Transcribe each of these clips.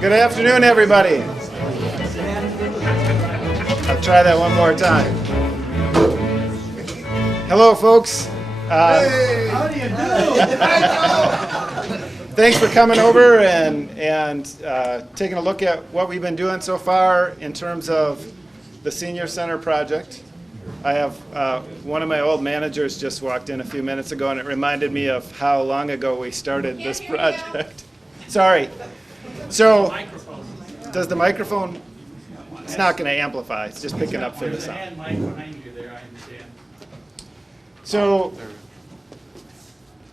Good afternoon, everybody. I'll try that one more time. Hello, folks. Hey, how do you do? Thanks for coming over and taking a look at what we've been doing so far in terms of the Senior Center project. I have one of my old managers just walked in a few minutes ago, and it reminded me of how long ago we started this project. Sorry. So, does the microphone? It's not going to amplify. It's just picking up for the sound. So,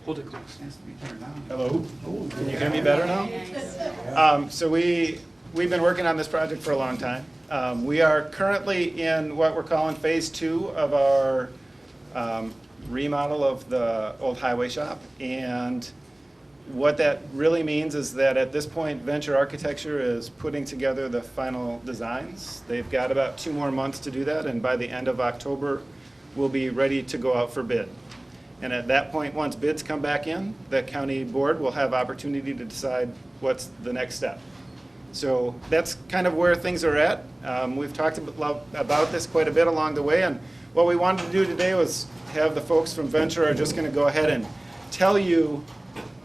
Hold it close. hello. Can you hear me better now? So we've been working on this project for a long time. We are currently in what we're calling phase 2 of our remodel of the old highway shop, and what that really means is that at this point, Venture Architecture is putting together the final designs. They've got about 2 more months to do that, and by the end of October, we'll be ready to go out for bid. And at that point, once bids come back in, the county board will have opportunity to decide what's the next step. So that's kind of where things are at. We've talked about this quite a bit along the way, and what we wanted to do today was have the folks from Venture are just going to go ahead and tell you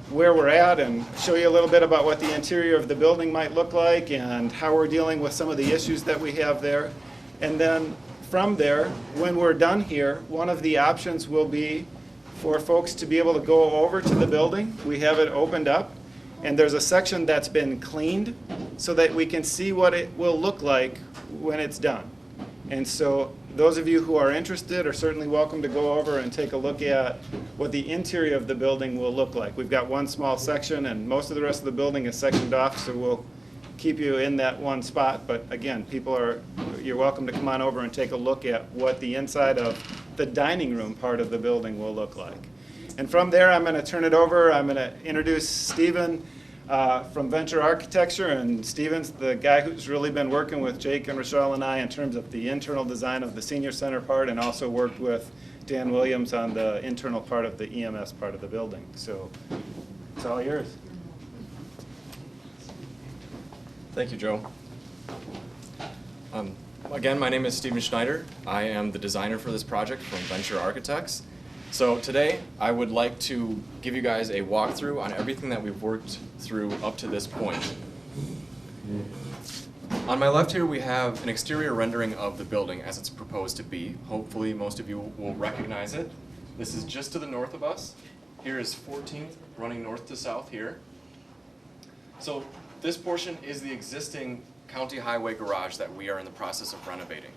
where we're at and show you a little bit about what the interior of the building might look like and how we're dealing with some of the issues that we have there. And then from there, when we're done here, one of the options will be for folks to be able to go over to the building. We have it opened up, and there's a section that's been cleaned so that we can see what it will look like when it's done. And so those of you who are interested are certainly welcome to go over and take a look at what the interior of the building will look like. We've got one small section, and most of the rest of the building is sectioned off, so we'll keep you in that one spot. But again, you're welcome to come on over and take a look at what the inside of the dining room part of the building will look like. And from there, I'm going to turn it over. I'm going to introduce Stephen from Venture Architecture, and Stephen's the guy who's really been working with Jake and Rochelle and I in terms of the internal design of the Senior Center part, and also worked with Dan Williams on the internal part of the EMS part of the building. So it's all yours. Thank you, Joe. Again, my name is Stephen Schneider. I am the designer for this project from Venture Architects. So today, I would like to give you guys a walkthrough on everything that we've worked through up to this point. On my left here, we have an exterior rendering of the building as it's proposed to be. Hopefully, most of you will recognize it. This is just to the north of us. Here is 14th, running north to south here. So this portion is the existing county highway garage that we are in the process of renovating.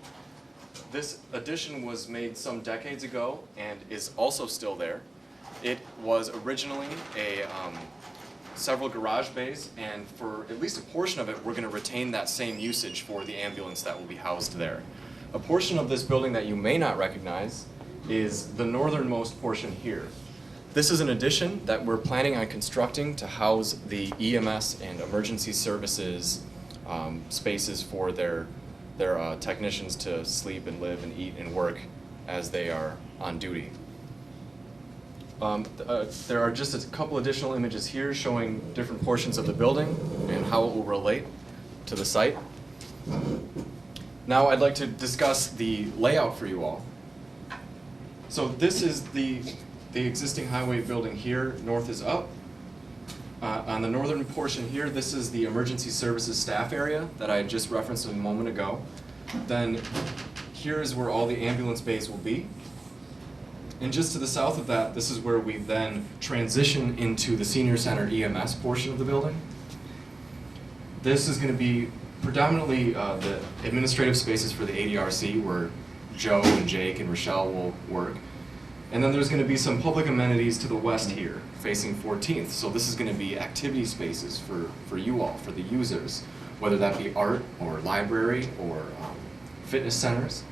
This addition was made some decades ago and is also still there. It was originally several garage bays, and for at least a portion of it, we're going to retain that same usage for the ambulance that will be housed there. A portion of this building that you may not recognize is the northernmost portion here. This is an addition that we're planning on constructing to house the EMS and emergency services spaces for their technicians to sleep and live and eat and work as they are on duty. There are just a couple additional images here showing different portions of the building and how it will relate to the site. Now I'd like to discuss the layout for you all. So this is the existing highway building here. North is up. On the northern portion here, this is the emergency services staff area that I just referenced a moment ago. Then here is where all the ambulance bays will be. And just to the south of that, this is where we then transition into the Senior Center EMS portion of the building. This is going to be predominantly the administrative spaces for the ADRC, where Joe and Jake and Rochelle will work. And then there's going to be some public amenities to the west here, facing 14th. So this is going to be activity spaces for you all, for the users, whether that be art or library or fitness centers.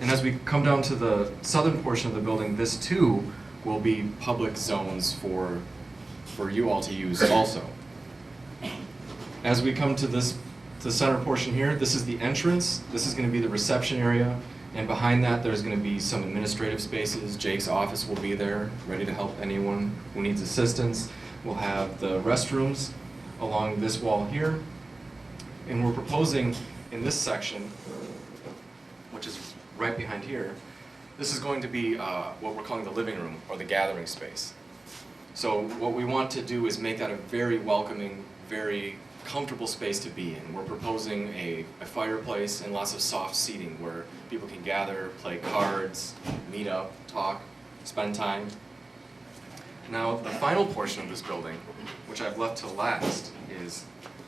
And as we come down to the southern portion of the building, this too will be public zones for you all to use also. As we come to the center portion here, this is the entrance. This is going to be the reception area. And behind that, there's going to be some administrative spaces. Jake's office will be there, ready to help anyone who needs assistance. We'll have the restrooms along this wall here. And we're proposing in this section, which is right behind here, this is going to be what we're calling the living room, or the gathering space. So what we want to do is make that a very welcoming, very comfortable space to be in. We're proposing a fireplace and lots of soft seating where people can gather, play cards, meet up, talk, spend time. Now, the final portion of this building, which I've left to last, is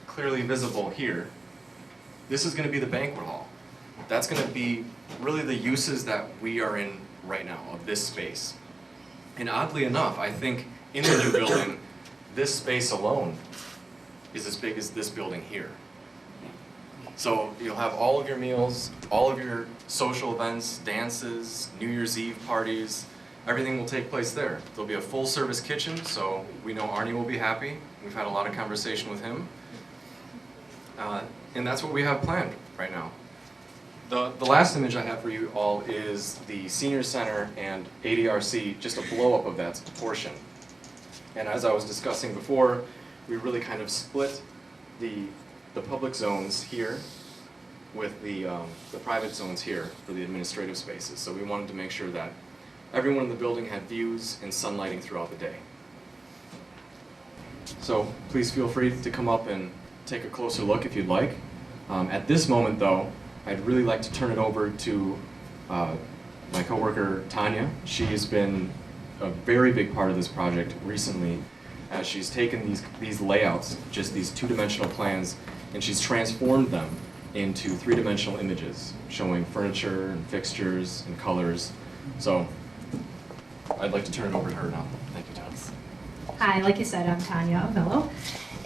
clearly visible here. This is going to be the banquet hall. That's going to be really the uses that we are in right now of this space. And oddly enough, I think in the new building, this space alone is as big as this building here. So you'll have all of your meals, all of your social events, dances, New Year's Eve parties, everything will take place there. There'll be a full service kitchen, so we know Arnie will be happy. We've had a lot of conversation with him. And that's what we have planned right now. The last image I have for you all is the Senior Center and ADRC, just a blow up of that portion. And as I was discussing before, we really kind of split the public zones here with the private zones here for the administrative spaces. So we wanted to make sure that everyone in the building had views and sunlighting throughout the day. So please feel free to come up and take a closer look if you'd like. At this moment though, I'd really like to turn it over to my coworker Tania. She has been a very big part of this project recently, as she's taken these layouts, just these two-dimensional plans, and she's transformed them into three-dimensional images showing furniture and fixtures and colors. So I'd like to turn it over to her now. Thank you, Tania. Hi, like you said, I'm Tania Avello,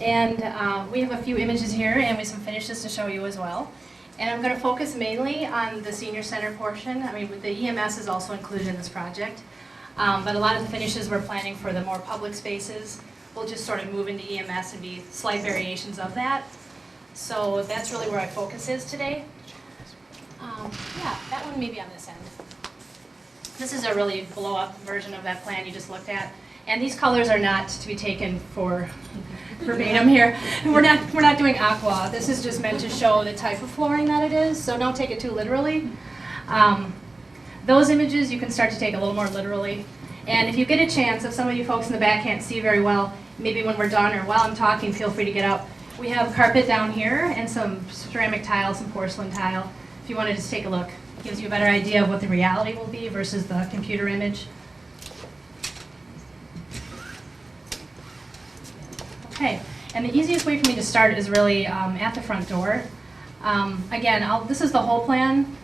and we have a few images here and we have some finishes to show you as well. And I'm going to focus mainly on the senior center portion. I mean, the EMS is also included in this project, but a lot of the finishes we're planning for the more public spaces will just sort of move into EMS and be slight variations of that. So that's really where our focus is today. Yeah, that one may be on this end. This is a really blow-up version of that plan you just looked at. And these colors are not to be taken for verbatim here. We're not doing aqua. This is just meant to show the type of flooring that it is, so don't take it too literally. Those images you can start to take a little more literally. And if you get a chance, if some of you folks in the back can't see very well, maybe when we're done or while I'm talking, feel free to get up. We have carpet down here and some ceramic tile, some porcelain tile. If you want to just take a look, it gives you a better idea of what the reality will be versus the computer image. Okay, and the easiest way for me to start is really at the front door. Again, this is the whole plan,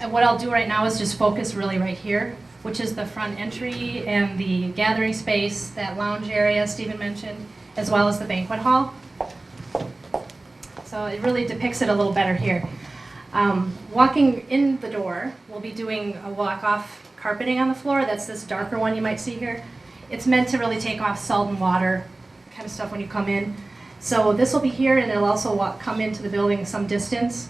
and what I'll do right now is just focus really right here, which is the front entry and the gathering space, that lounge area Stephen mentioned, as well as the banquet hall. So it really depicts it a little better here. Walking in the door, we'll be doing a walk-off carpeting on the floor. That's this darker one you might see here. It's meant to really take off salt and water kind of stuff when you come in. So this will be here, and it'll also come into the building some distance.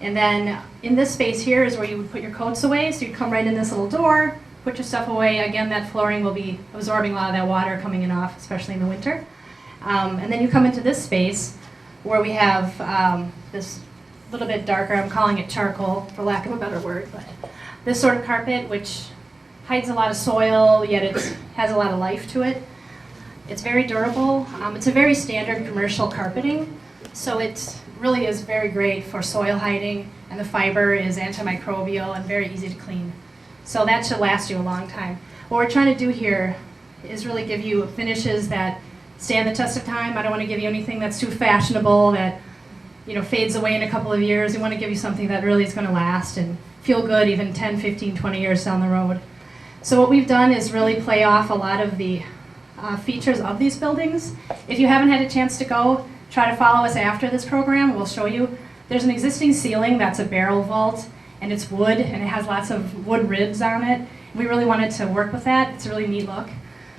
And then in this space here is where you would put your coats away. So you'd come right in this little door, put your stuff away. Again, that flooring will be absorbing a lot of that water coming in off, especially in the winter. And then you come into this space where we have this little bit darker, I'm calling it charcoal for lack of a better word, but this sort of carpet which hides a lot of soil, yet it has a lot of life to it. It's very durable. It's a very standard commercial carpeting, so it really is very great for soil hiding, and the fiber is antimicrobial and very easy to clean. So that should last you a long time. What we're trying to do here is really give you finishes that stand the test of time. I don't want to give you anything that's too fashionable that fades away in a couple of years. We want to give you something that really is going to last and feel good even 10, 15, 20 years down the road. So what we've done is really play off a lot of the features of these buildings. If you haven't had a chance to go, try to follow us after this program. We'll show you. There's an existing ceiling that's a barrel vault, and it's wood, and it has lots of wood ribs on it. We really wanted to work with that. It's a really neat look.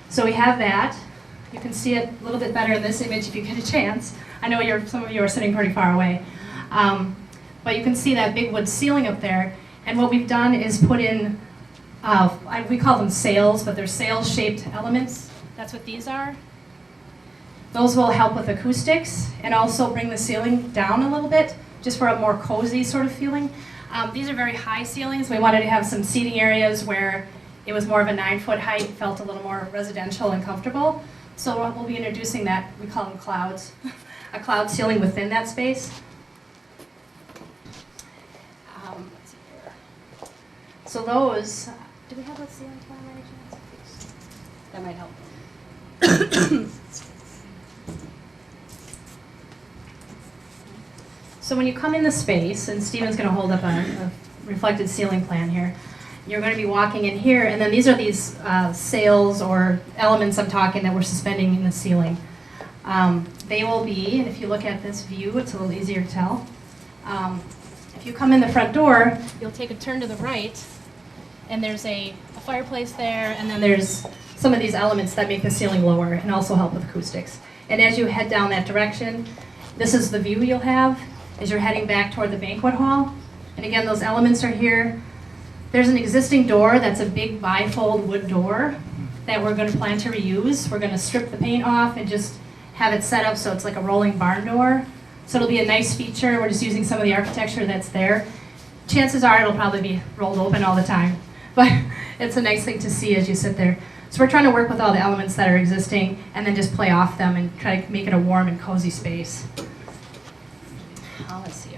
So we have that. You can see it a little bit better in this image if you get a chance. I know some of you are sitting pretty far away. But you can see that big wood ceiling up there. And what we've done is put in, we call them sails, but they're sail-shaped elements. That's what these are. Those will help with acoustics and also bring the ceiling down a little bit, just for a more cozy sort of feeling. These are very high ceilings. We wanted to have some seating areas where it was more of a 9-foot height, felt a little more residential and comfortable. So we'll be introducing that, we call them clouds, a cloud ceiling within that space. Let's see here. So those, do we have a ceiling plan by any chance? That might help. So when you come in the space, and Stephen's going to hold up a reflected ceiling plan here, you're going to be walking in here, and then these are these sails or elements I'm talking that we're suspending in the ceiling. They will be, and if you look at this view, it's a little easier to tell. If you come in the front door, you'll take a turn to the right, and there's a fireplace there, and then there's some of these elements that make the ceiling lower and also help with acoustics. And as you head down that direction, this is the view you'll have as you're heading back toward the banquet hall. And again, those elements are here. There's an existing door that's a big bifold wood door that we're going to plan to reuse. We're going to strip the paint off and just have it set up so it's like a rolling barn door. So it'll be a nice feature. We're just using some of the architecture that's there. Chances are it'll probably be rolled open all the time, but it's a nice thing to see as you sit there. So we're trying to work with all the elements that are existing and then just play off them and try to make it a warm and cozy space. Let's see.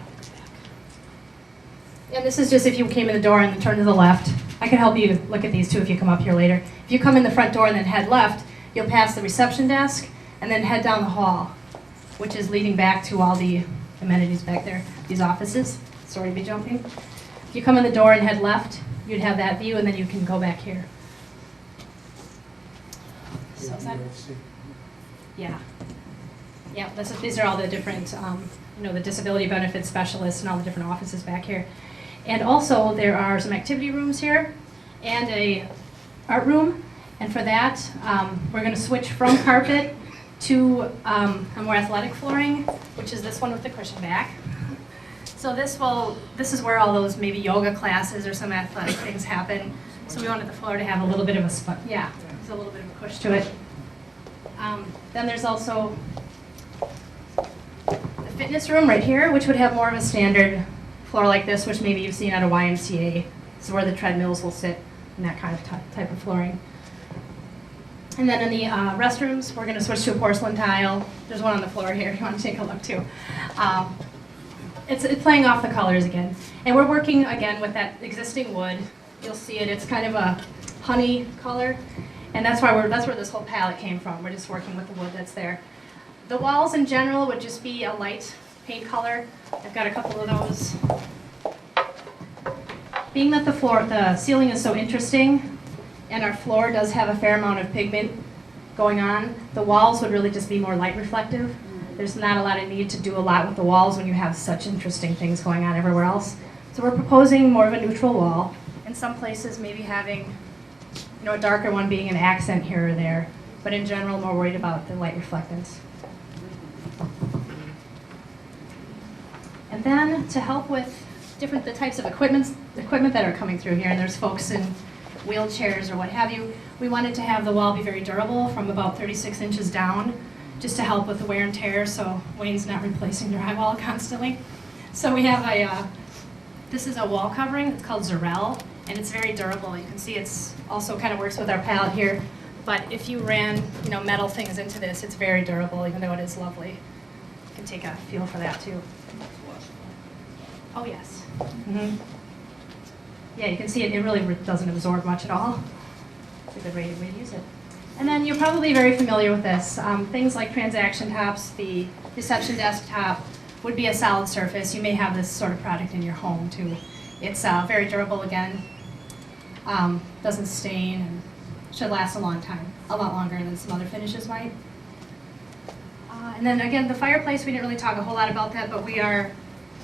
And this is just if you came in the door and then turn to the left. I can help you look at these too if you come up here later. If you come in the front door and then head left, you'll pass the reception desk and then head down the hall, which is leading back to all the amenities back there, these offices. Sorry to be jumping. If you come in the door and head left, you'd have that view, and then you can go back here. So is that, yeah. Yeah, these are all the different, the disability benefits specialists and all the different offices back here. And also there are some activity rooms here and a art room. And for that, we're going to switch from carpet to a more athletic flooring, which is this one with the cushion back. So this is where all those maybe yoga classes or some athletic things happen. So we wanted the floor to have a little bit of there's a little bit of a push to it. Then there's also the fitness room right here, which would have more of a standard floor like this, which maybe you've seen at a YMCA. This is where the treadmills will sit in that kind of type of flooring. And then in the restrooms, we're going to switch to a porcelain tile. There's one on the floor here if you want to take a look too. It's playing off the colors again. And we're working again with that existing wood. You'll see it, it's kind of a honey color. And that's where this whole palette came from. We're just working with the wood that's there. The walls in general would just be a light paint color. I've got a couple of those. Being that the ceiling is so interesting, and our floor does have a fair amount of pigment going on, the walls would really just be more light reflective. There's not a lot of need to do a lot with the walls when you have such interesting things going on everywhere else. So we're proposing more of a neutral wall. In some places, maybe having a darker one being an accent here or there, but in general, more worried about the light reflectance. And then to help with the types of equipment that are coming through here, and there's folks in wheelchairs or what have you, we wanted to have the wall be very durable from about 36 inches down, just to help with the wear and tear, so Wayne's not replacing drywall constantly. So we have this is a wall covering, it's called Zerel, and it's very durable. You can see it's also kind of works with our palette here, but if you ran metal things into this, it's very durable, even though it is lovely. You can take a feel for that too. Oh yes. Mm-hmm. Yeah, you can see it really doesn't absorb much at all. It's a good way to use it. And then you're probably very familiar with this. Things like transaction tops, the reception desk top would be a solid surface. You may have this sort of product in your home too. It's very durable again, doesn't stain, and should last a long time, a lot longer than some other finishes might. And then again, the fireplace, we didn't really talk a whole lot about that, but we are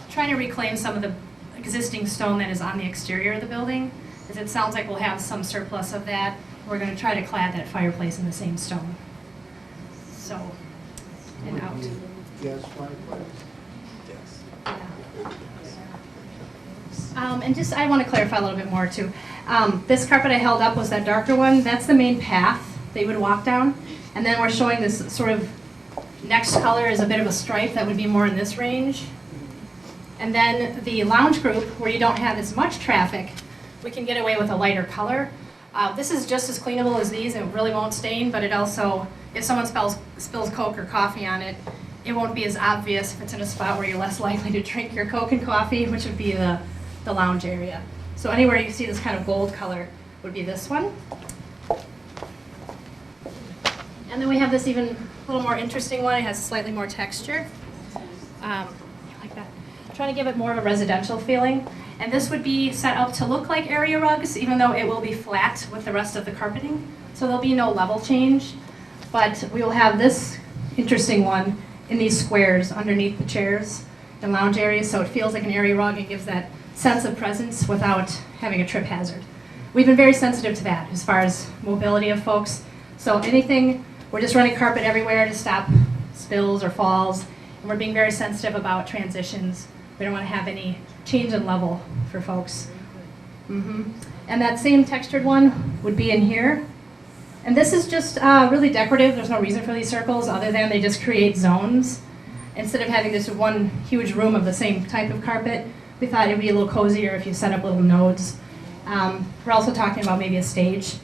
trying to reclaim some of the existing stone that is on the exterior of the building is it sounds like we'll have some surplus of that. We're going to try to clad that fireplace in the same stone. So, and out. Gas fireplace. And just, I want to clarify a little bit more too. This carpet I held up was that darker one. That's the main path that you would walk down. And then we're showing this sort of next color is a bit of a stripe that would be more in this range. And then the lounge group, where you don't have as much traffic, we can get away with a lighter color. This is just as cleanable as these. It really won't stain, but it also, if someone spills Coke or coffee on it, it won't be as obvious if it's in a spot where you're less likely to drink your Coke and coffee, which would be the lounge area. So anywhere you see this kind of gold color would be this one. And then we have this even a little more interesting one. It has slightly more texture. Like that. I'm trying to give it more of a residential feeling. And this would be set up to look like area rugs, even though it will be flat with the rest of the carpeting. So there'll be no level change. But we will have this interesting one in these squares underneath the chairs and lounge areas, so it feels like an area rug and gives that sense of presence without having a trip hazard. We've been very sensitive to that as far as mobility of folks. So anything, we're just running carpet everywhere to stop spills or falls, and we're being very sensitive about transitions. We don't want to have any change in level for folks. And that same textured one would be in here. And this is just really decorative. There's no reason for these circles other than they just create zones. Instead of having this one huge room of the same type of carpet, we thought it would be a little cozier if you set up little nodes. We're also talking about maybe a stage.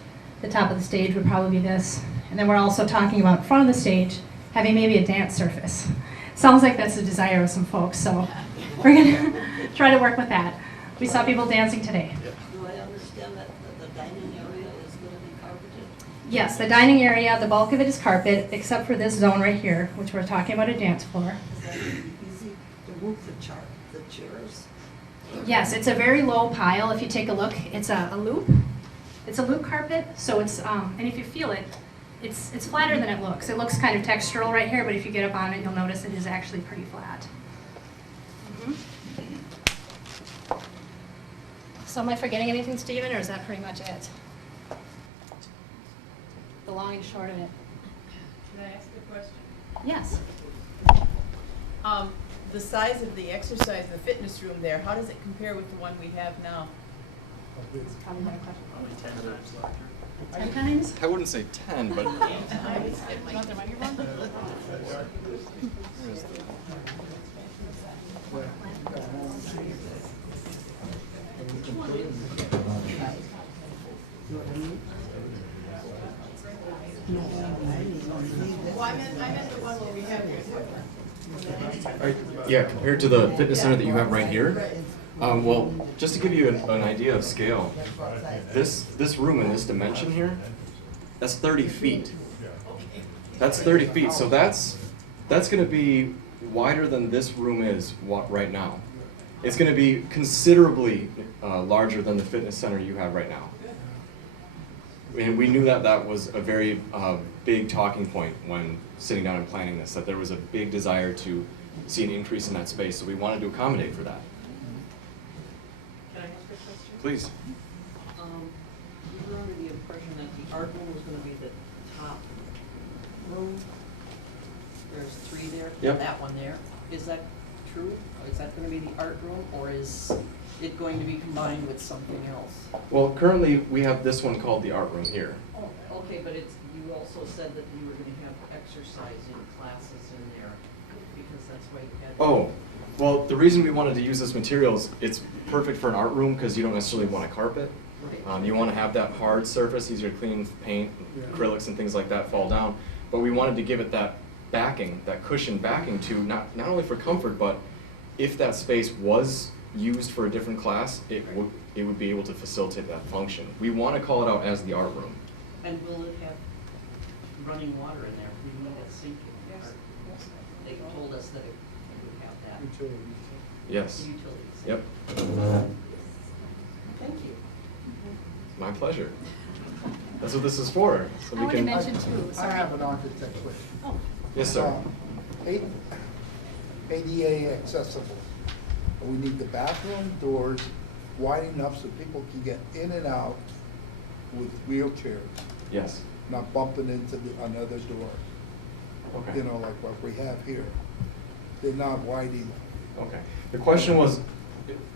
The top of the stage would probably be this. And then we're also talking about in front of the stage, having maybe a dance surface. Sounds like that's the desire of some folks, so we're going to try to work with that. We saw people dancing today. Do I understand that the dining area is going to be carpeted? Yes, the dining area, the bulk of it is carpet, except for this zone right here, which we're talking about a dance floor. Is that easy to move the chairs? Yes, it's a very low pile. If you take a look, it's a loop. It's a loop carpet, so it's, and if you feel it, it's flatter than it looks. It looks kind of textural right here, but if you get up on it, you'll notice it is actually pretty flat. So am I forgetting anything, Stephen, or is that pretty much it? The long and short of it. Can I ask a question? Yes. The size of the exercise, the fitness room there, how does it compare with the one we have now? Probably my question. Probably 10 times larger. 10 times? I wouldn't say 10, but Well, I meant the one where we have here. yeah, compared to the fitness center that you have right here. Well, just to give you an idea of scale, this room in this dimension here, that's 30 feet. That's 30 feet, so that's going to be wider than this room is right now. It's going to be considerably larger than the fitness center you have right now. And we knew that was a very big talking point when sitting down and planning this, that there was a big desire to see an increase in that space, so we wanted to accommodate for that. Can I ask a question? Please. We were under the impression that the art room was going to be the top room. There's 3 there. Yep. That one there. Is that true? Is that going to be the art room, or is it going to be combined with something else? Well, currently we have this one called the art room here. Oh, okay, but you also said that you were going to have exercising classes in there, because that's why you had. Oh, well, the reason we wanted to use this material is it's perfect for an art room because you don't necessarily want a carpet. Right. You want to have that hard surface, easier to clean, paint, acrylics and things like that fall down. But we wanted to give it that backing, that cushion backing to not only for comfort, but if that space was used for a different class, it would be able to facilitate that function. We want to call it out as the art room. And will it have running water in there? We need a sink in there. They told us that it would have that. Yes. Utilities. Yep. Thank you. My pleasure. That's what this is for. So I we want to can. mention too, I sorry. have an architect question. Oh, Yes, sir. ADA accessible. We need the bathroom, doors, wide enough so people can get in and out with wheelchairs, Yes. not bumping into another door. Okay. You know, like what we have here. They're not wide enough. Okay. The question was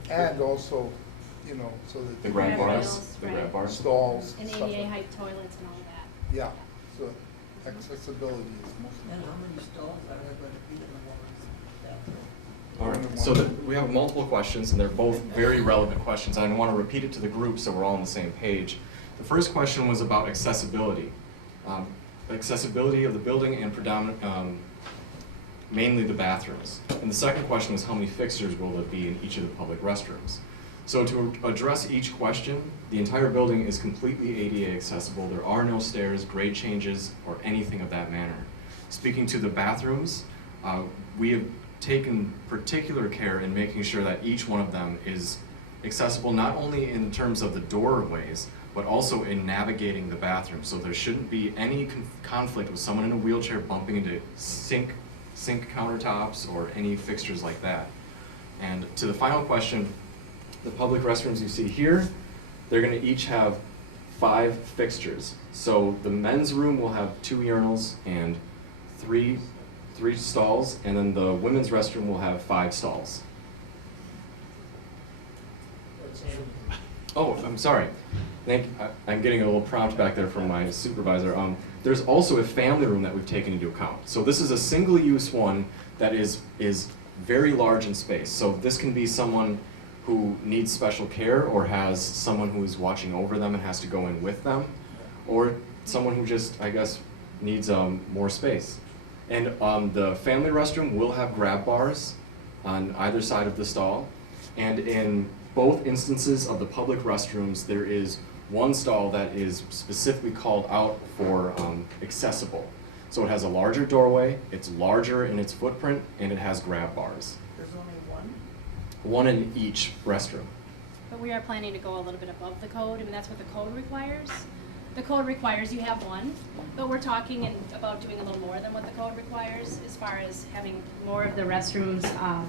And also, you know, so that. the grab bars, Rails, the right. grab bars. Stalls. And stuff ADA like- height toilets and all that. Yeah, so accessibility is most And how important. many stalls are there going to be in the women's bathroom? All right, so we have multiple questions, and they're both very relevant questions. I want to repeat it to the group so we're all on the same page. The first question was about accessibility. Accessibility of the building and mainly the bathrooms. And the second question was how many fixtures will there be in each of the public restrooms. So to address each question, the entire building is completely ADA accessible. There are no stairs, grade changes, or anything of that manner. Speaking to the bathrooms, we have taken particular care in making sure that each one of them is accessible not only in terms of the doorways, but also in navigating the bathroom. So there shouldn't be any conflict with someone in a wheelchair bumping into sink countertops or any fixtures like that. And to the final question, the public restrooms you see here, they're going to each have 5 fixtures. So the men's room will have 2 urinals and three stalls, and then the women's restroom will have 5 stalls. Oh, I'm sorry. I'm getting a little prompt back there from my supervisor. There's also a family room that we've taken into account. So this is a single-use one that is very large in space. So this can be someone who needs special care or has someone who is watching over them and has to go in with them, or someone who just, I guess, needs more space. And the family restroom will have grab bars on either side of the stall. And in both instances of the public restrooms, there is one stall that is specifically called out for accessible. So it has a larger doorway, it's larger in its footprint, and it has grab bars. There's only one? One in each restroom. But we are planning to go a little bit above the code. I mean, that's what the code requires. The code requires you have one, but we're talking about doing a little more than what the code requires as far as having more of the restrooms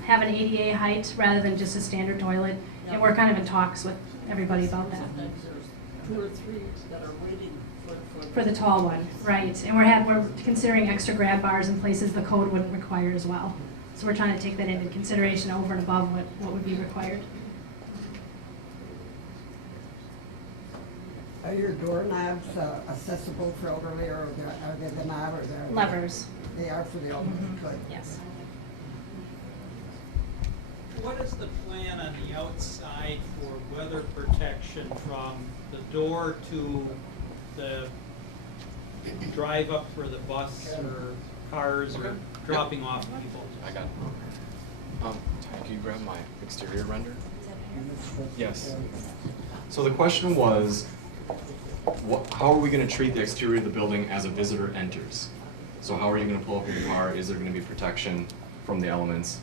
have an ADA height rather than just a standard toilet. And we're kind of in talks with everybody about that. Sometimes there's 2 or 3 that are waiting For the tall one, right. And we're considering extra grab bars in places the code wouldn't require as well. So we're trying to take that into consideration over and above what would be required. Are your doorknobs accessible for elderly, or are they the knob, or they're? Levers, They are for the elderly, good. yes. What is the plan on the outside for weather protection from the door to the drive up for the bus or cars or dropping off people? I got it. Tanya, can you grab my exterior render? Yes. So the question was, how are we going to treat the exterior of the building as a visitor enters? So how are you going to pull up your car? Is there going to be protection from the elements?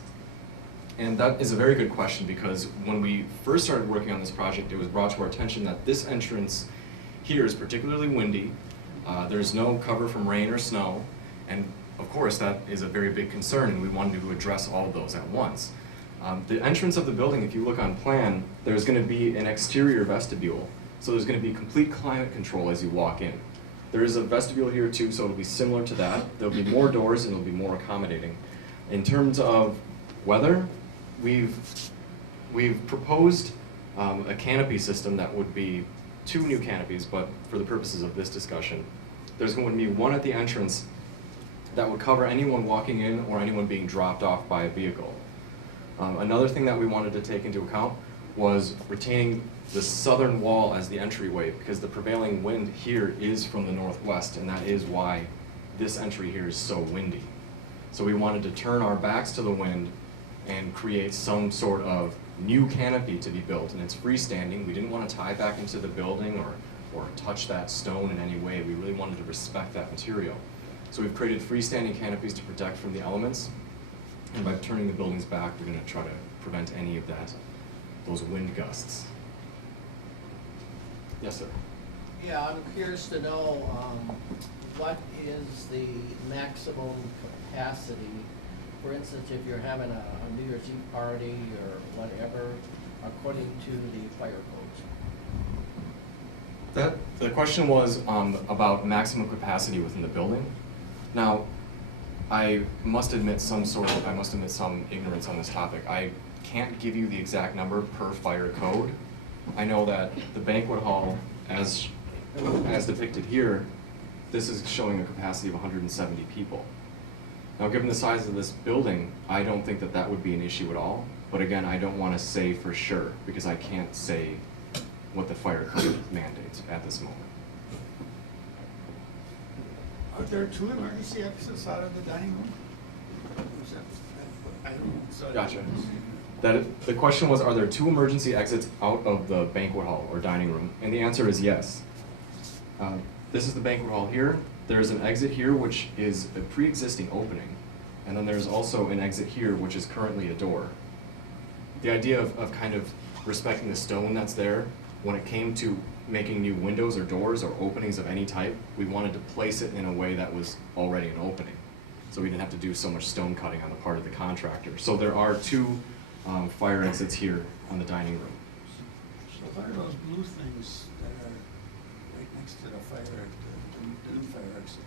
And that is a very good question, because when we first started working on this project, it was brought to our attention that this entrance here is particularly windy. There's no cover from rain or snow, and of course that is a very big concern, and we wanted to address all of those at once. The entrance of the building, if you look on plan, there's going to be an exterior vestibule. So there's going to be complete climate control as you walk in. There is a vestibule here too, so it'll be similar to that. There'll be more doors and it'll be more accommodating. In terms of weather, we've proposed a canopy system that would be 2 new canopies, but for the purposes of this discussion, there's going to be one at the entrance that would cover anyone walking in or anyone being dropped off by a vehicle. Another thing that we wanted to take into account was retaining the southern wall as the entryway, because the prevailing wind here is from the northwest, and that is why this entry here is so windy. So we wanted to turn our backs to the wind and create some sort of new canopy to be built, and it's freestanding. We didn't want to tie back into the building or touch that stone in any way. We really wanted to respect that material. So we've created freestanding canopies to protect from the elements, and by turning the buildings back, we're going to try to prevent any of those wind gusts. Yes, sir. Yeah, I'm curious to know, what is the maximum capacity? For instance, if you're having a New Year's Eve party or whatever, according to the fire codes? The question was about maximum capacity within the building. Now, I must admit some ignorance on this topic. I can't give you the exact number per fire code. I know that the banquet hall, as depicted here, this is showing a capacity of 170 people. Now, given the size of this building, I don't think that that would be an issue at all. But again, I don't want to say for sure because I can't say what the fire code mandates at this moment. Are there 2 emergency exits out of the dining room? I don't. Gotcha. The question was, are there 2 emergency exits out of the banquet hall or dining room? And the answer is yes. This is the banquet hall here. There's an exit here, which is a pre-existing opening. And then there's also an exit here, which is currently a door. The idea of kind of respecting the stone that's there, when it came to making new windows or doors or openings of any type, we wanted to place it in a way that was already an opening. So we didn't have to do so much stone cutting on the part of the contractor. So there are 2 fire exits here on the dining room. So what are those blue things that are right next to the fire, the new fire exit?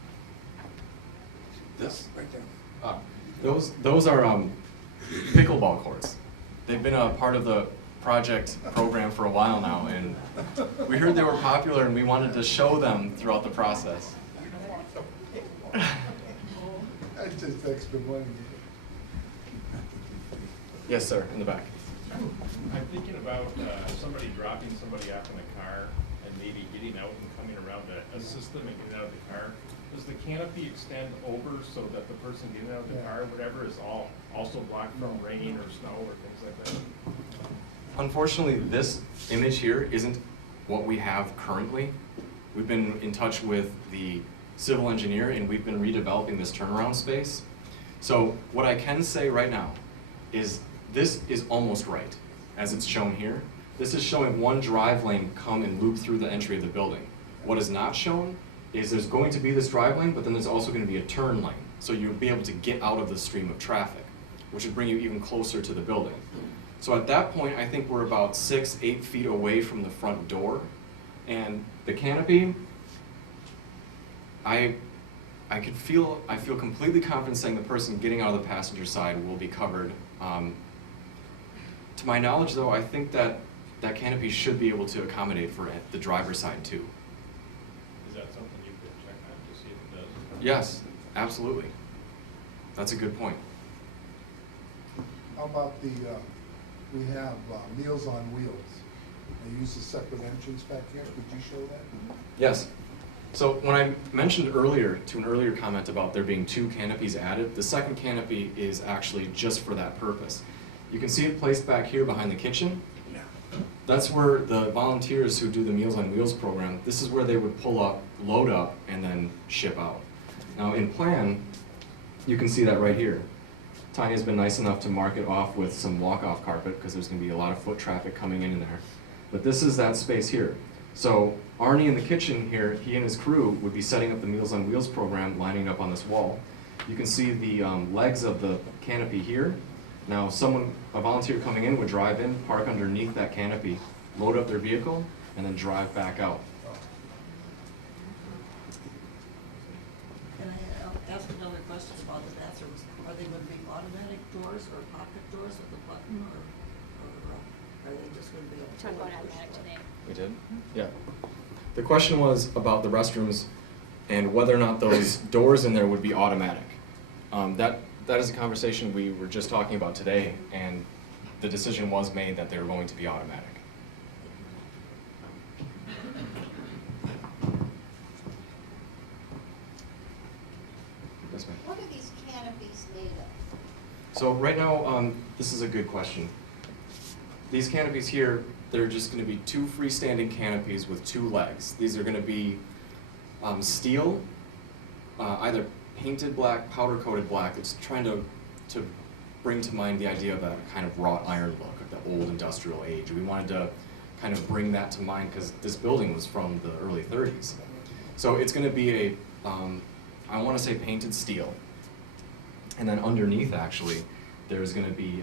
This? Right there. Those are pickleball courts. They've been a part of the project program for a while now, and we heard they were popular and we wanted to show them throughout the process. That's just extra money. Yes, sir, in the back. I'm thinking about somebody dropping somebody off in a car and maybe getting out and coming around to assist them in getting out of the car. Does the canopy extend over so that the person getting out of the car, whatever, is also blocked from rain or snow or things like that? Unfortunately, this image here isn't what we have currently. We've been in touch with the civil engineer and we've been redeveloping this turnaround space. So what I can say right now is this is almost right, as it's shown here. This is showing one drive lane come and loop through the entry of the building. What is not shown is there's going to be this drive lane, but then there's also going to be a turn lane. So you'll be able to get out of the stream of traffic, which would bring you even closer to the building. So at that point, I think we're about 6-8 feet away from the front door. And the canopy, I feel completely confident saying the person getting out of the passenger side will be covered. To my knowledge though, I think that canopy should be able to accommodate for the driver's side too. Is that something you could check on to see if it does? Yes, absolutely. That's a good point. How about we have Meals on Wheels. They use a separate entrance back here. Could you show that? Yes. So when I mentioned earlier to an earlier comment about there being 2 canopies added, the second canopy is actually just for that purpose. You can see it placed back here behind the kitchen. That's where the volunteers who do the Meals on Wheels program, this is where they would pull up, load up, and then ship out. Now in plan, you can see that right here. Tania's been nice enough to mark it off with some walk-off carpet because there's going to be a lot of foot traffic coming in there. But this is that space here. So Arnie in the kitchen here, he and his crew would be setting up the Meals on Wheels program, lining up on this wall. You can see the legs of the canopy here. Now a volunteer coming in would drive in, park underneath that canopy, load up their vehicle, and then drive back out. Can I ask another question about the bathrooms? Are they going to be automatic doors or pocket doors with a button, or are they just going to be? Talk about automatic today. We did? Yeah. The question was about the restrooms and whether or not those doors in there would be automatic. That is a conversation we were just talking about today, and the decision was made that they were going to be automatic. Yes, ma'am. What are these canopies made of? So right now, this is a good question. These canopies here, they're just going to be 2 freestanding canopies with 2 legs. These are going to be steel, either painted black, powder coated black. It's trying to bring to mind the idea of a kind of wrought iron look of the old industrial age. We wanted to kind of bring that to mind because this building was from the early 30s. So it's going to be I want to say painted steel. And then underneath actually, there's going to be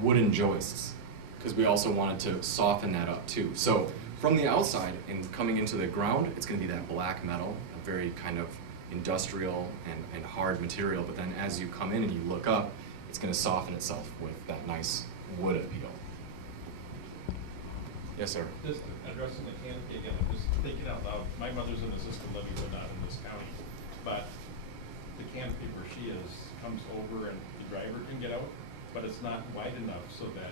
wooden joists. because we also wanted to soften that up too. So from the outside and coming into the ground, it's going to be that black metal, a very kind of industrial and hard material, but then as you come in and you look up, it's going to soften itself with that nice wood appeal. Yes, sir. Just addressing the canopy again, I'm just thinking out loud. My mother's in assisted living, but not in this county. But the canopy where she is comes over and the driver can get out, but it's not wide enough so that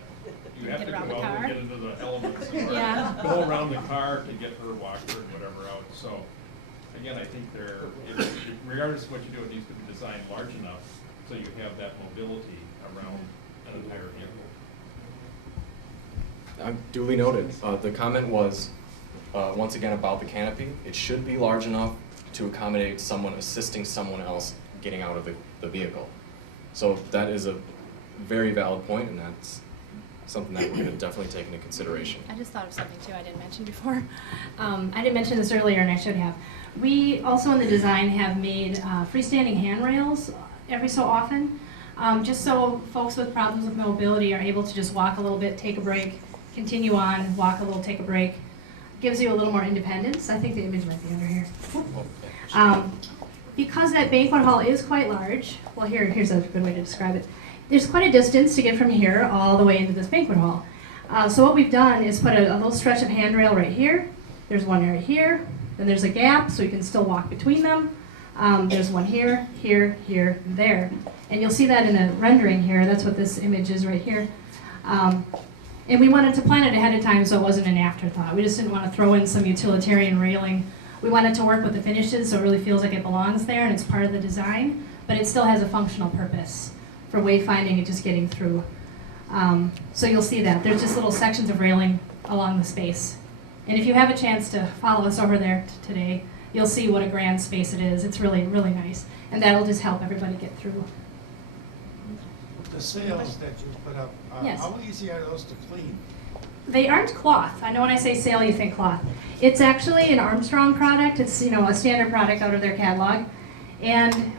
you have to Get around go the out and car. get into the elements and Yeah. go around the car to get her walker and whatever out. So again, I think regardless of what you do, it needs to be designed large enough so you have that mobility around an entire vehicle. Duly noted. The comment was, once again, about the canopy. It should be large enough to accommodate someone assisting someone else getting out of the vehicle. So that is a very valid point, and that's something that we're going to definitely take into consideration. I just thought of something too I didn't mention before. I didn't mention this earlier and I should have. We also in the design have made freestanding handrails every so often, just so folks with problems with mobility are able to just walk a little bit, take a break, continue on, walk a little, take a break. Gives you a little more independence. I think the image might be under here. Because that banquet hall is quite large, well here's a good way to describe it. There's quite a distance to get from here all the way into this banquet hall. So what we've done is put a little stretch of handrail right here. There's one right here. Then there's a gap so you can still walk between them. There's one here, here, here, and there. And you'll see that in the rendering here. That's what this image is right here. And we wanted to plan it ahead of time so it wasn't an afterthought. We just didn't want to throw in some utilitarian railing. We wanted to work with the finishes so it really feels like it belongs there and it's part of the design, but it still has a functional purpose for wayfinding and just getting through. So you'll see that. There's just little sections of railing along the space. And if you have a chance to follow us over there today, you'll see what a grand space it is. It's really, really nice. And that'll just help everybody get through. The sails that you put up, Yes. how easy are those to clean? They aren't cloth. I know when I say sail, you think cloth. It's actually an Armstrong product. It's a standard product out of their catalog. And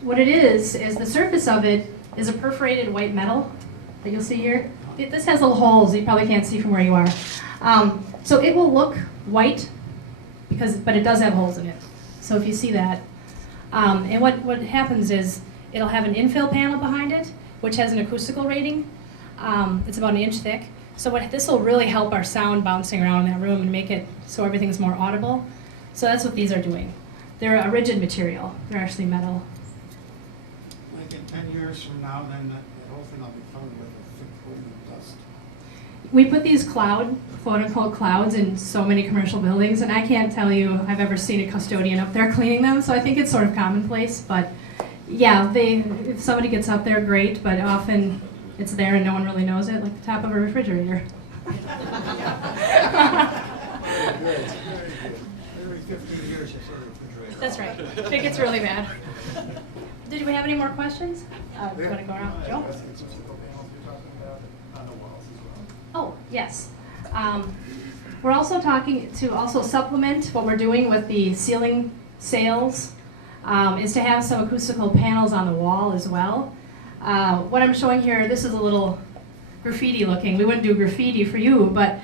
what it is the surface of it is a perforated white metal that you'll see here. This has little holes you probably can't see from where you are. So it will look white, but it does have holes in it. So if you see that. And what happens is it'll have an infill panel behind it, which has an acoustical rating. It's about 1 inch thick. So this will really help our sound bouncing around in that room and make it so everything's more audible. So that's what these are doing. They're a rigid material. They're actually metal. Like in 10 years from now, then that whole thing will be covered with a thick coating of dust. We put these quote-unquote clouds in so many commercial buildings, and I can't tell you I've ever seen a custodian up there cleaning them, so I think it's sort of commonplace. But yeah, if somebody gets up there, great, but often it's there and no one really knows it, like the top of a refrigerator. Very good. Every 15 years, it's a refrigerator. That's right. It gets really bad. Did we have any more questions? Do you want to go around? Joe? Oh, yes. We're also talking to also supplement what we're doing with the ceiling sails, is to have some acoustical panels on the wall as well. What I'm showing here, this is a little graffiti looking. We wouldn't do graffiti for you, but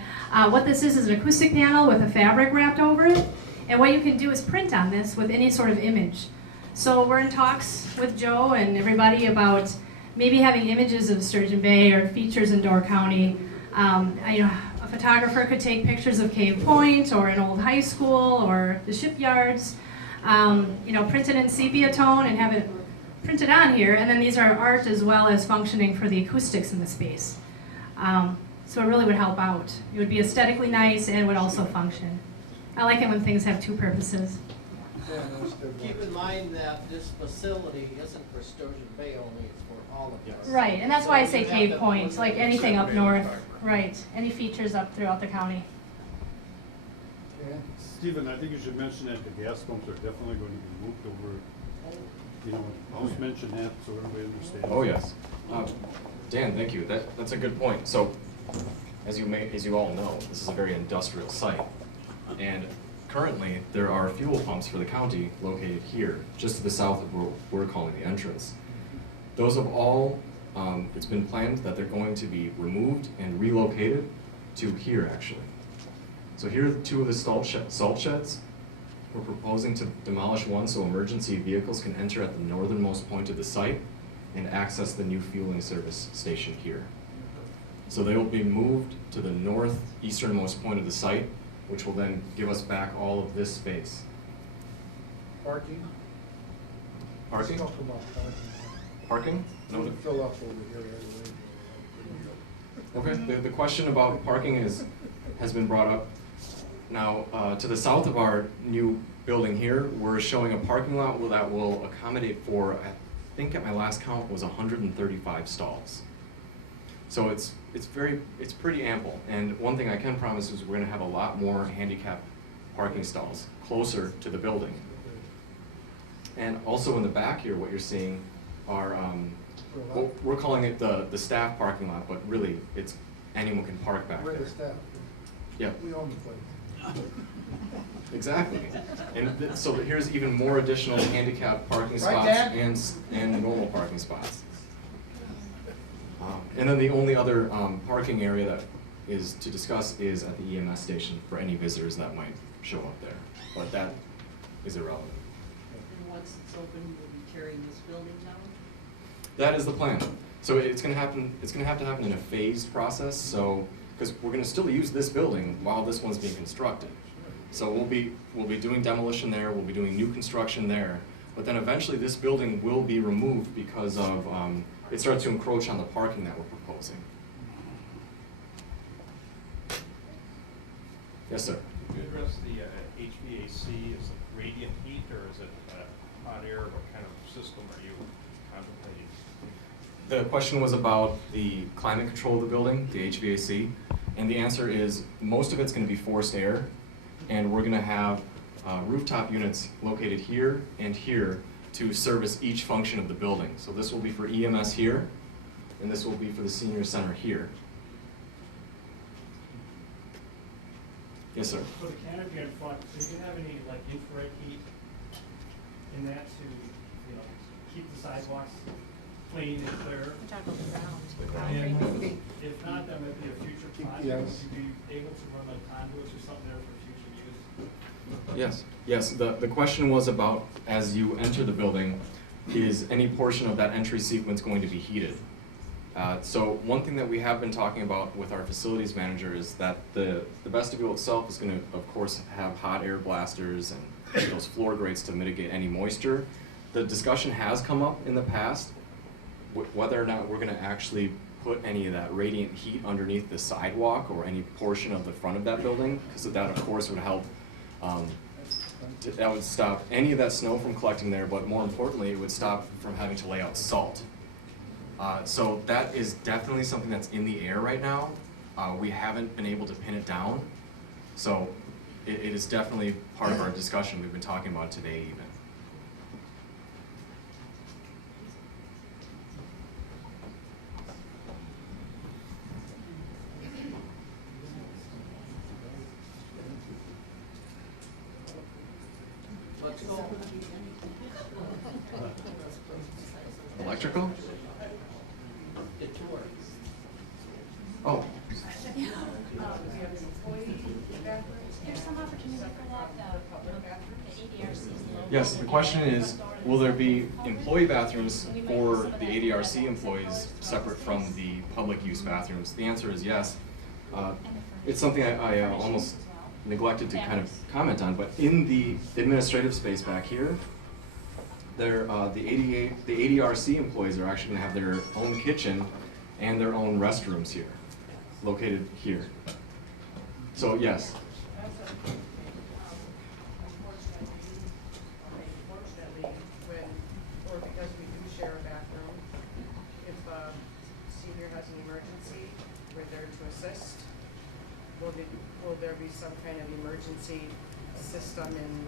what this is an acoustic panel with a fabric wrapped over it. And what you can do is print on this with any sort of image. So we're in talks with Joe and everybody about maybe having images of Sturgeon Bay or features in Door County. A photographer could take pictures of Cave Point or an old high school or the shipyards, print it in sepia tone and have it printed on here. And then these are art as well as functioning for the acoustics in the space. So it really would help out. It would be aesthetically nice and would also function. I like it when things have two purposes. Keep in mind that this facility isn't for Sturgeon Bay only, it's for all of us. Right, and that's why I say you have Cave to Point, put like it anything up separate. north. Right, any features up throughout the county. Stephen, I think you should mention that the gas pumps are definitely going to be moved over. Just mention that so everybody understands. Oh, yes. Dan, thank you. That's a good point. So, as you all know, this is a very industrial site. And currently, there are fuel pumps for the county located here, just to the south of where we're calling the entrance. Those have all it's been planned that they're going to be removed and relocated to here, actually. So here are 2 of the salt sheds. We're proposing to demolish one so emergency vehicles can enter at the northernmost point of the site and access the new fueling service station here. So they will be moved to the northeasternmost point of the site, which will then give us back all of this space. Parking? Parking? Let's talk about Parking? No. It'll fill up over here anyway. Okay, the question about parking has been brought up. Now, to the south of our new building here, we're showing a parking lot that will accommodate for, I think at my last count was 135 stalls. So it's pretty ample. And one thing I can promise is we're gonna have a lot more handicap parking stalls closer to the building. And also in the back here, what you're seeing are, well, we're calling it the staff parking lot, but really it's anyone can park back We're there. the staff. Yep. We own the place. Exactly. And so here's even more additional handicap parking Right, spots Dad? and normal parking spots. And then the only other parking area that is to discuss is at the EMS station for any visitors that might show up there. But that is irrelevant. And once it's open, we'll be tearing this building down? That is the plan. So it's gonna happen, it's gonna have to happen in a phased process, so, because we're gonna still use this building while this one's being constructed. So we'll be doing demolition there, we'll be doing new construction there, but then eventually this building will be removed because of, it starts to encroach on the parking that we're proposing. Yes, sir. Could you address the HVAC? Is it radiant heat or is it hot air? What kind of system are you contemplating? The question was about the climate control of the building, the HVAC, and the answer is most of it's going to be forced air, and we're going to have rooftop units located here and here to service each function of the building. So this will be for EMS here, and this will be for the senior center here. Yes, sir. So the canopy in front, do you have any like infrared heat in that to, you know, keep the sidewalks clean and clear? We're talking about And ground. if not, that might be a future project. Yes. Would you be able to run like conduits or something there for future use? Yes, yes. The question was about, as you enter the building, is any portion of that entry sequence going to be heated? So one thing that we have been talking about with our facilities manager is that the vestibule itself is going to, of course, have hot air blasters and those floor grates to mitigate any moisture. The discussion has come up in the past whether or not we're going to actually put any of that radiant heat underneath the sidewalk or any portion of the front of that building, because that, of course, would help. That would stop any of that snow from collecting there, but more importantly, it would stop from having to lay out salt. So that is definitely something that's in the air right now. We haven't been able to pin it down. So it is definitely part of our discussion. We've been talking about it today even. Let's go. Electrical? It's work. Oh. There's some opportunity for that, the ADRC's logo. Yes, the question is, will there be employee bathrooms for the ADRC employees separate from the public use bathrooms? The answer is yes. It's something I almost neglected to kind of comment on, but in the administrative space back here, the ADRC employees are actually going to have their own kitchen and their own restrooms here, located here. So yes. Unfortunately, or because we do share a bathroom, if a senior has an emergency, we're there to assist. Will there be some kind of emergency system in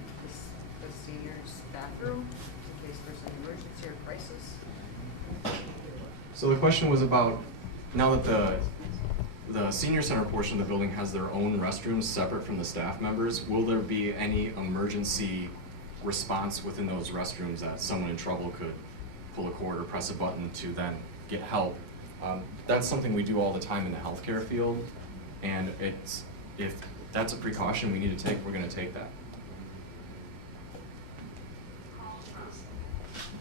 the senior's bathroom in case there's an emergency or crisis? So the question was about, now that the senior center portion of the building has their own restrooms separate from the staff members, will there be any emergency response within those restrooms that someone in trouble could pull a cord or press a button to then get help. That's something we do all the time in the healthcare field, and if that's a precaution we need to take, we're going to take that.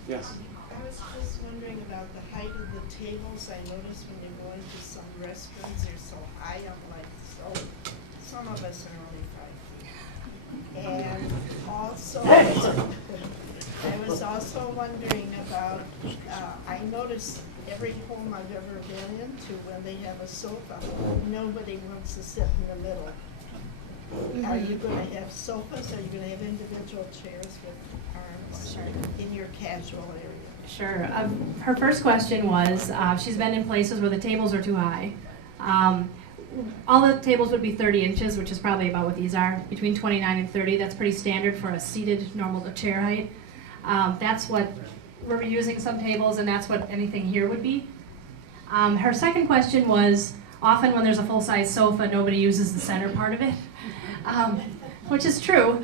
Yes. I was just wondering about the height of the tables. I noticed when you go into some restaurants, they're so high. I'm like, so, some of us are only 5 feet. And also, I was also wondering about, I noticed every home I've ever been into, when they have a sofa, nobody wants to sit in the middle. Are you gonna have sofas? Are you gonna have individual chairs with arms in your casual area? Sure. Her first question was, she's been in places where the tables are too high. All the tables would be 30 inches, which is probably about what these are, between 29 and 30. That's pretty standard for a seated normal chair height. That's what we're using some tables, and that's what anything here would be. Her second question was, often when there's a full-size sofa, nobody uses the center part of it, which is true.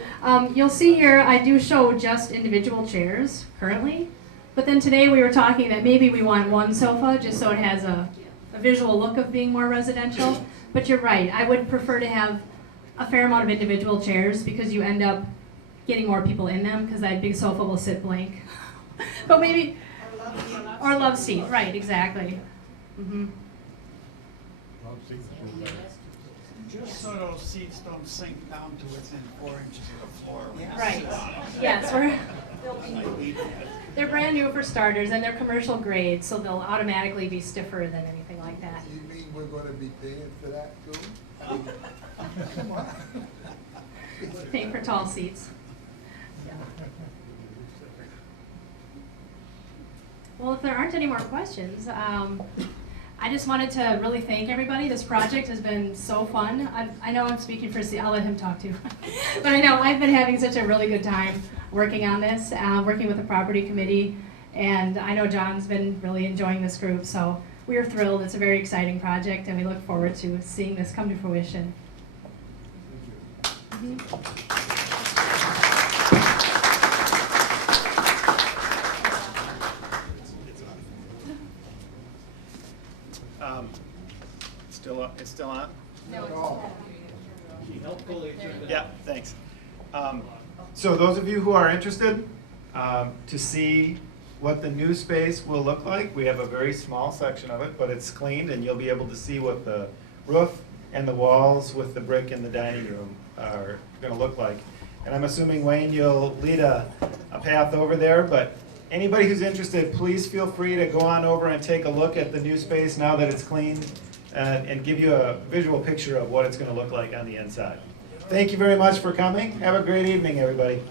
You'll see here, I do show just individual chairs currently, but then today we were talking that maybe we want one sofa just so it has a visual look of being more residential. But you're right, I would prefer to have a fair amount of individual chairs because you end up getting more people in them because that big sofa will sit blank. But maybe, or love seat, right, exactly. Mm-hmm. Just so those seats don't sink down to within 4 inches of the floor. Right, yes, they're brand new for starters, and they're commercial grade, so they'll automatically be stiffer than anything like that. You mean we're gonna be paying for that too? I mean, come on. Paying for tall seats. Well, if there aren't any more questions, I just wanted to really thank everybody. This project has been so fun. I know I'm speaking for I'll let him talk too. But I know I've been having such a really good time working on this, working with the property committee, and I know John's been really enjoying this group, so we are thrilled. It's a very exciting project, and we look forward to seeing this come to fruition. It's still on? No, Yeah, thanks. So those of you who are interested to see what the new space will look like, we have a very small section of it, but it's cleaned, and you'll be able to see what the roof and the walls with the brick in the dining room are going to look like. And I'm assuming, Wayne, you'll lead a path over there, but anybody who's interested, please feel free to go on over and take a look at the new space now that it's cleaned, and give you a visual picture of what it's going to look like on the inside. Thank you very much for coming. Have a great evening, everybody.